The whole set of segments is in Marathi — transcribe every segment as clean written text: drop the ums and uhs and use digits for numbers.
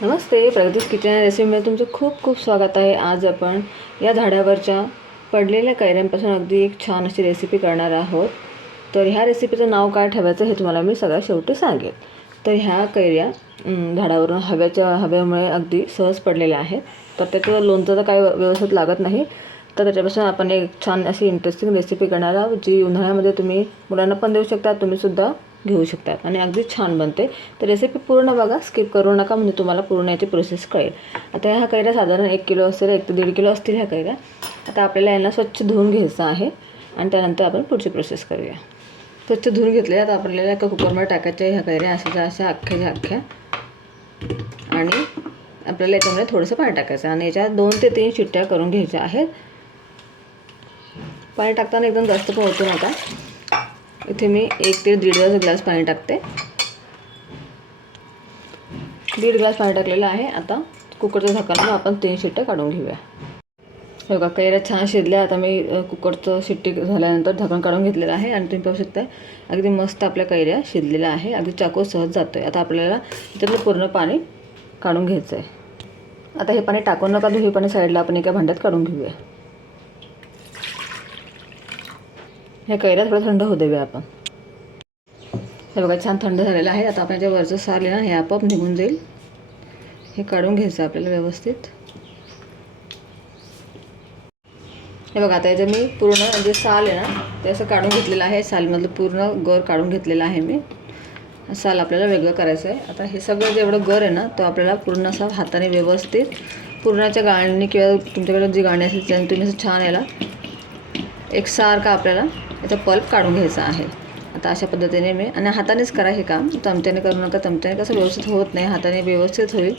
नमस्ते, प्रगतीज किचन रेसिपीमध्ये तुमचं खूप खूप स्वागत आहे। आज आपण या झाडावरच्या पडलेल्या कैऱ्यांपासून अगदी एक छान अशी रेसिपी करणार आहोत। तर ह्या रेसिपीचं नाव काय ठेवायचं हे तुम्हाला मी सगळ्यात शेवटी सांगेन। तर ह्या कैऱ्या झाडावरून हवेमुळे अगदी सहज पडलेल्या आहेत। तर त्याचं लोणचं तर काही व्यवस्थित लागत नाही। तर त्याच्यापासून आपण एक छान अशी इंटरेस्टिंग रेसिपी करणार आहोत, जी उन्हाळ्यामध्ये तुम्ही मुलांना पण देऊ शकता, तुम्हीसुद्धा घेऊ शकतात आणि अगदी छान बनते। तर रेसिपी पूर्ण बघा, स्किप करू नका, म्हणजे तुम्हाला पूर्ण याची प्रोसेस कळेल। आता ह्या कैऱ्या साधारण 1 किलो असेल, 1 ते 1.5 किलो असतील ह्या कैऱ्या। आता आपल्याला यांना स्वच्छ धुवून घ्यायचं आहे आणि त्यानंतर आपण पुढची प्रोसेस करूया। स्वच्छ धुवून घेतले, आता आपल्याला एका कुकरमध्ये टाकायच्या ह्या कैऱ्या अशा अख्ख्या आणि आपल्याला याच्यामध्ये थोडंसं पाणी टाकायचं आणि याच्यात 2 ते 3 शिट्ट्या करून घ्यायच्या आहेत। पाणी टाकताना एकदम जास्त पण ओतू नका। इथे मी 1 ते 1.5 ग्लास पाणी टाकते। 1.5 ग्लास पाणी टाकलेलं आहे। आता कुकरचं झाकण लावून आपण 3 शिट्ट्या काढून घेऊया। हे बघा, कैऱ्या छान शिजल्या। आता मी कुकरचं शिट्टी झाल्यानंतर झाकण काढून घेतलेलं आहे आणि तुम्ही पाहू शकता अगदी मस्त आपल्या कैऱ्या शिजलेल्या आहे। अगदी चाकू सहज जातोय। आता आपल्याला त्यातलं पूर्ण पाणी काढून घ्यायचं आहे। आता हे पाणी टाकून नका देऊ, हे पाणी साईडला आपण एका भांड्यात काढून घेऊया। हे कैऱ्या थोडं थंड होऊ देऊया आपण। हे बघा, छान थंड झालेलं आहे। आता आपण याच्या वरचं साल आहे ना, हे आपोआप निघून जाईल। हे काढून घ्यायचं आपल्याला व्यवस्थित। हे बघा, आता याचं मी पूर्ण जे साल आहे ना ते असं काढून घेतलेलं आहे। सालमधलं पूर्ण गर काढून घेतलेलं आहे मी। साल आपल्याला वेगळं करायचं आहे। आता हे सगळं जेवढं गर आहे ना, तो आपल्याला पूर्ण असा हाताने व्यवस्थित पूर्णाच्या गाळणी किंवा तुमच्याकडे जी गाणी असेल त्याने तुम्ही असं छान याला एकसारखा आपल्याला याचा पल्प काढून घ्यायचा आहे। आता अशा पद्धतीने मी आणि हातानेच करा हे काम, चमच्याने करू नका। चमच्याने कसं व्यवस्थित होत नाही, हाताने व्यवस्थित होईल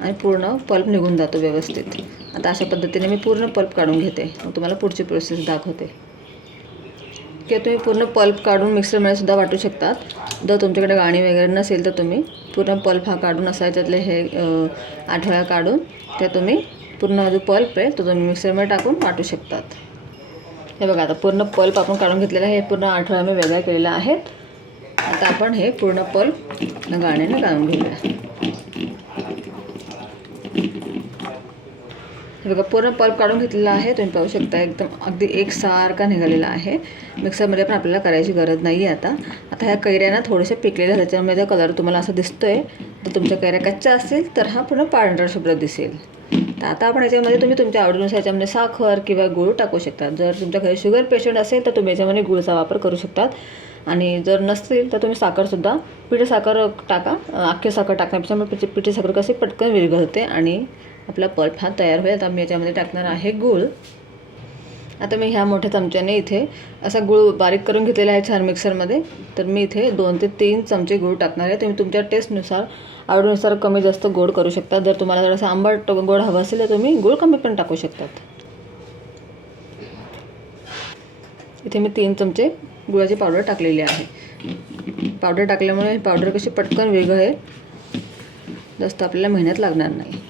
आणि पूर्ण पल्प निघून जातो व्यवस्थित। आता अशा पद्धतीने मी पूर्ण पल्प काढून घेते, मग तुम्हाला पुढची प्रोसेस दाखवते। किंवा तुम्ही पूर्ण पल्प काढून मिक्सरमध्ये सुद्धा वाटू शकतात। जर तुमच्याकडे गाणी वगैरे नसेल तर तुम्ही पूर्ण पल्प हा काढून असा त्यातले हे आठवड्या काढून त्या तुम्ही पूर्ण जो पल्प आहे तो तुम्ही मिक्सरमध्ये टाकून वाटू शकतात। हे बघा, आता पूर्ण पल्प आपण काढून घेतलेला आहे। पूर्ण आठवड्या मी वेगळ्या केलेला आहे। आता आपण हे पूर्ण पल्प गाण्याने काढून घेऊया। हे बघा, पूर्ण पल्प काढून घेतलेला आहे। तुम्ही पाहू शकता एकदम अगदी एकसारखा निघालेला आहे। मिक्सरमध्ये पण आपल्याला करायची गरज नाही आहे। आता ह्या कैऱ्या थोड्याशा पिकलेल्या त्याच्यामुळे जो कलर तुम्हाला असा दिसतोय, तर तुमच्या कैऱ्या कच्च्या असतील तर हा पूर्ण पांढरा शुभ्र दिसेल। तर आता आपण याच्यामध्ये तुम्ही तुमच्या आवडीनुसार याच्यामध्ये साखर किंवा गूळ टाकू शकता। जर तुमच्या घरी शुगर पेशंट असेल तर तुम्ही याच्यामध्ये गूळचा वापर करू शकतात आणि जर नसतील तर तुम्ही साखरसुद्धा पिठी साखर टाका। अख्खी साखर टाकण्यापेक्षा पिठी साखर कशी पटकन विरघळते आणि आपला पल्प हा तयार होईल। आता मी याच्यामध्ये टाकणार आहे गूळ। आता मी ह्या मोठ्या चमच्याने इथे असा गूळ बारीक करून घेतलेला आहे छान मिक्सरमध्ये। तर मी इथे 2 ते 3 चमचे गूळ टाकणार आहे। तुम्ही तुमच्या टेस्टनुसार आवडीनुसार कमी जास्त गोड करू शकता। जर तुम्हाला जरासं आंबट गोड हवं असेल तर तुम्ही गूळ कमी पण टाकू शकतात। इथे मी 3 चमचे गुळाची पावडर टाकलेली आहे। पावडर टाकल्यामुळे पावडर कशी पटकन विरघळेल, जास्त आपल्याला मेहनत लागणार नाही।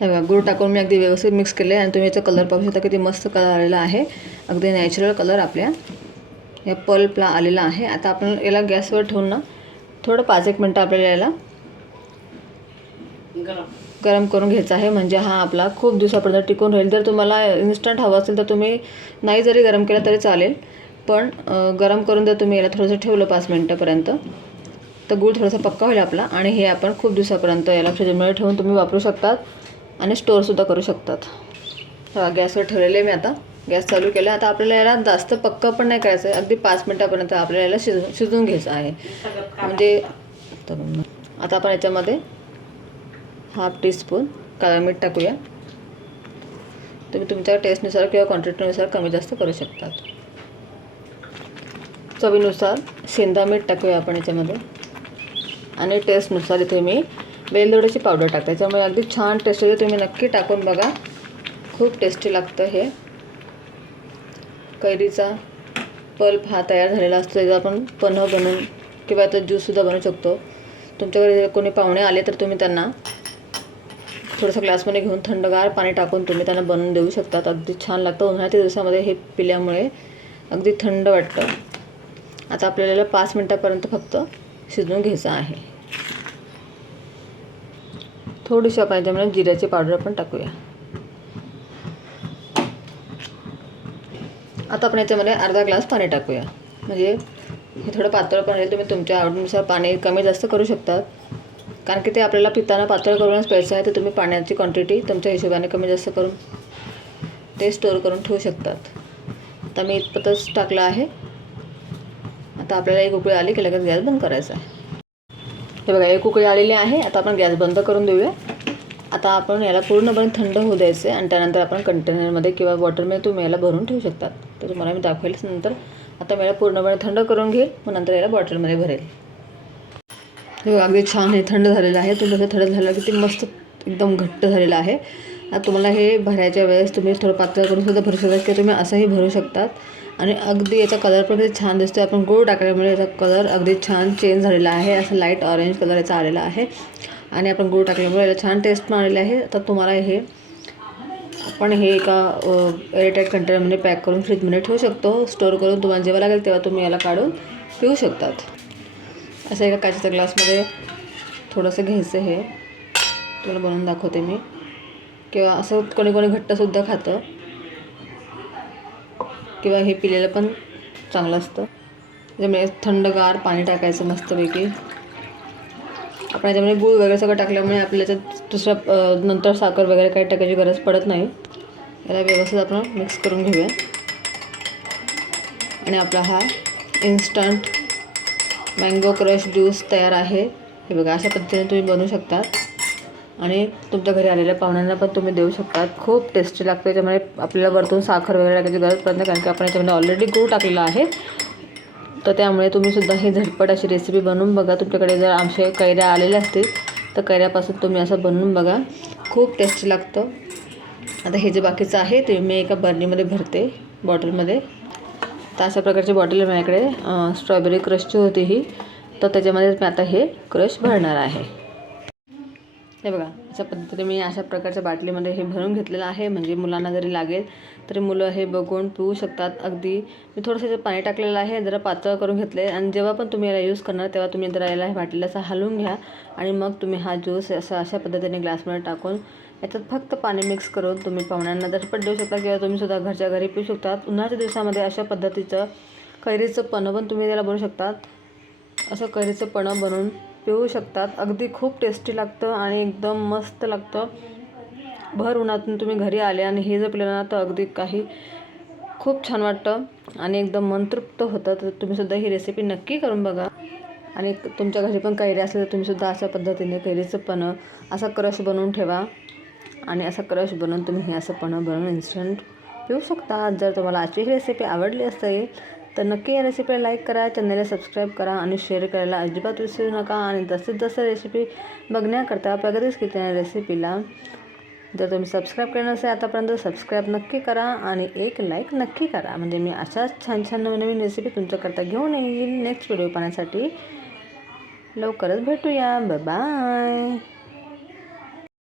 हे बघा, गूळ टाकून मी अगदी व्यवस्थित मिक्स केले आणि तुम्ही याचा कलर पाहू शकता किती मस्त कलर आलेला आहे। अगदी नॅचरल कलर आपल्या या पल्पला आलेला आहे। आता आपण याला गॅसवर ठेवून ना थोडं 5-1 मिनटं आपल्याला याला गरम करून घ्यायचा आहे, म्हणजे हा आपला खूप दिवसापर्यंत टिकून राहील। जर तुम्हाला इन्स्टंट हवं असेल तर तुम्ही नाही जरी गरम केलं तरी चालेल, पण गरम करून जर तुम्ही याला थोडंसं ठेवलं 5 मिनटापर्यंत तर गूळ थोडासा पक्का होईल आपला आणि हे आपण खूप दिवसापर्यंत याला फ्रीजमध्ये ठेवून तुम्ही वापरू शकतात आणि स्टोअरसुद्धा करू शकतात। गॅसवर ठेवलेले मी आता गॅस चालू केला। आता आपल्याला याला जास्त पक्का पण नाही करायचं आहे, अगदी 5 मिनटापर्यंत आपल्याला याला शिजवून घ्यायचं आहे। म्हणजे आता आपण याच्यामध्ये 1/2 टीस्पून काळं मीठ टाकूया। तुम्ही तुमच्या टेस्टनुसार किंवा क्वांटिटीनुसार कमी जास्त करू शकतात। चवीनुसार सेंधा मीठ टाकूया आपण याच्यामध्ये आणि टेस्टनुसार इथे मी वेलदोड्याची पावडर टाकते, त्याच्यामुळे अगदी छान टेस्ट येते। तुम्ही नक्की टाकून बघा, खूप टेस्टी लागतं। हे कैरीचा पल्प हा तयार झालेला असतो, त्याचा आपण पन्ह बनवून किंवा आता ज्यूससुद्धा बनवू शकतो। तुमच्याकडे कोणी पाहुणे आले तर तुम्ही त्यांना थोडंसं ग्लासमध्ये घेऊन थंडगार पाणी टाकून तुम्ही त्यांना बनवून देऊ शकतात। अगदी छान लागतं। उन्हाळ्याच्या दिवसामध्ये हे पिल्यामुळे अगदी थंड वाटतं। आता आपल्याला 5 मिनटापर्यंत फक्त शिजवून घ्यायचा आहे. थोडीशी आपण याच्यामध्ये जिऱ्याची पावडर पण टाकूया. आता आपण याच्यामध्ये अर्धा ग्लास पाणी टाकूया. म्हणजे हे थोडं पातळ पण राहील. तुम्ही तुमच्या आवडीनुसार पाणी कमी जास्त करू शकतात, कारण की ते आपल्याला पिताना पातळ करूनच प्यायचं आहे. तर तुम्ही पाण्याची क्वांटिटी तुमच्या हिशोबाने कमी जास्त करून ते स्टोअर करून ठेवू शकतात. आता मी इतपतच टाकलं आहे. आता आपल्याला एक उकळी आली की लगेच गॅस बंद करायचा आहे. हे बघा, एक उकळी आलेली आहे. आता आपण गॅस बंद करून देऊया. आता आपण याला पूर्णपणे थंड होऊ द्यायचं आहे आणि त्यानंतर आपण कंटेनरमध्ये किंवा बॉटलमध्ये तुम्ही याला भरून ठेवू शकतात. तर तुम्हाला मी दाखवेलच नंतर. आता मी याला पूर्णपणे थंड करून घेईल, मग नंतर याला बॉटलमध्ये भरेल. हे बघा, अगदी छान हे थंड झालेलं आहे. तुम्ही जसं थंड झालं की ते मस्त एकदम घट्ट झालेलं आहे. आता तुम्हाला हे भरायच्या वेळेस तुम्ही थोडं पातळ करून सुद्धा भरू शकता किंवा तुम्ही असंही भरू शकतात. आणि अगदी याचा कलर पण किती छान दिसतो. आपण गूळ टाकल्यामुळे याचा कलर अगदी छान चेंज झालेला आहे. असं लाईट ऑरेंज कलर याचा आलेला आहे आणि आपण गूळ टाकल्यामुळे याला छान टेस्ट पण आलेली आहे. आता तुम्हाला हे आपण हे एका एअरटाईट कंटेनरमध्ये पॅक करून फ्रीजमध्ये ठेवू शकतो. स्टोअर करून तुम्हाला जेव्हा लागेल तेव्हा तुम्ही याला काढून पिऊ शकतात. असं एका काचेच्या ग्लासमध्ये थोडंसं घ्यायचं. हे तुला बनवून दाखवते मी. किंवा असं कोणी कोणी घट्टसुद्धा खातं किंवा हे पिलेलं पण चांगलं असतं. त्याच्यामुळे थंडगार पाणी टाकायचं मस्तपैकी. आपण याच्यामध्ये गूळ वगैरे सगळं टाकल्यामुळे आपल्याला दुसरं नंतर साखर वगैरे काही टाकायची गरज पडत नाही. याला व्यवस्थित आपण मिक्स करून घेऊया. आणि आपला हा इन्स्टंट मँगो क्रश ज्यूस तयार आहे. हे बघा, अशा पद्धतीने तुम्ही बनवू शकतात आणि तुमच्या घरी आलेल्या पाहुण्यांना पण तुम्ही देऊ शकतात. खूप टेस्टी लागतं. त्याच्यामुळे आपल्याला वरतून साखर वगैरे टाकायची गरज पडत नाही, कारण की आपण याच्यामध्ये ऑलरेडी गूळ टाकलेला आहे. तर त्यामुळे तुम्हीसुद्धा ही झटपट अशी रेसिपी बनवून बघा. तुमच्याकडे जर आमच्या कैऱ्या आलेल्या असतील तर कैऱ्यापासून तुम्ही असं बनवून बघा. खूप टेस्टी लागतं. आता हे जे बाकीचं आहे ते मी एका बर्नीमध्ये भरते, बॉटलमध्ये. तर अशा प्रकारची बॉटल माझ्याकडे स्ट्रॉबेरी क्रशची होती ही. तर त्याच्यामध्ये मी आता हे क्रश भरणार आहे. हे बघा, अशा पद्धतीने मी अशा प्रकारच्या बाटलीमध्ये हे भरून घेतलेलं आहे. म्हणजे मुलांना जरी लागेल तरी मुलं हे बघून पिऊ शकतात. अगदी मी थोडंसं पाणी टाकलेलं आहे, जरा पातळ करून घेतले. आणि जेव्हा पण तुम्ही याला यूज करणार तेव्हा तुम्ही जरा याला बाटलीला असं हलवून घ्या आणि मग तुम्ही हा ज्यूस अशा पद्धतीने ग्लासमध्ये टाकून याच्यात फक्त पाणी मिक्स करून तुम्ही पाहुण्यांना झटपट देऊ शकता किंवा तुम्हीसुद्धा घरच्या घरी पिऊ शकतात. उन्हाळ्याच्या दिवसामध्ये अशा पद्धतीचं कैरीचं पन्हं पण तुम्ही त्याला बनवू शकतात. असं कैरीचं पन्हं बनवून पिऊ शकतात. अगदी खूप टेस्टी लागतं आणि एकदम मस्त लागतं. भर उन्हातून तुम्ही घरी आले आणि हे जर पिलं ना तर अगदी खूप छान वाटतं आणि एकदम मनतृप्त होतं. तर तुम्हीसुद्धा ही रेसिपी नक्की करून बघा. आणि तुमच्या घरी पण कैरी असेल तर तुम्हीसुद्धा अशा पद्धतीने कैरीचं पन्हं असा क्रश बनवून ठेवा आणि असा क्रश बनवून तुम्ही हे असं पन्हं बनवून इन्स्टंट पिऊ शकता. जर तुम्हाला आजची ही रेसिपी आवडली असेल तर नक्की या रेसिपीला लाईक करा, चॅनलला सबस्क्राईब करा आणि शेअर करायला अजिबात विसरू नका. आणि जास्तीत जास्त रेसिपी बघण्याकरता प्रगतीज किचन या रेसिपीला जर तुम्ही सबस्क्राईब केलं नसेल आतापर्यंत सबस्क्राईब नक्की करा आणि एक लाईक नक्की करा. म्हणजे मी अशाच छान छान नवीन रेसिपी तुमच्याकरता घेऊन येईल. नेक्स्ट व्हिडिओ पाहण्यासाठी लवकरच भेटूया. बाय.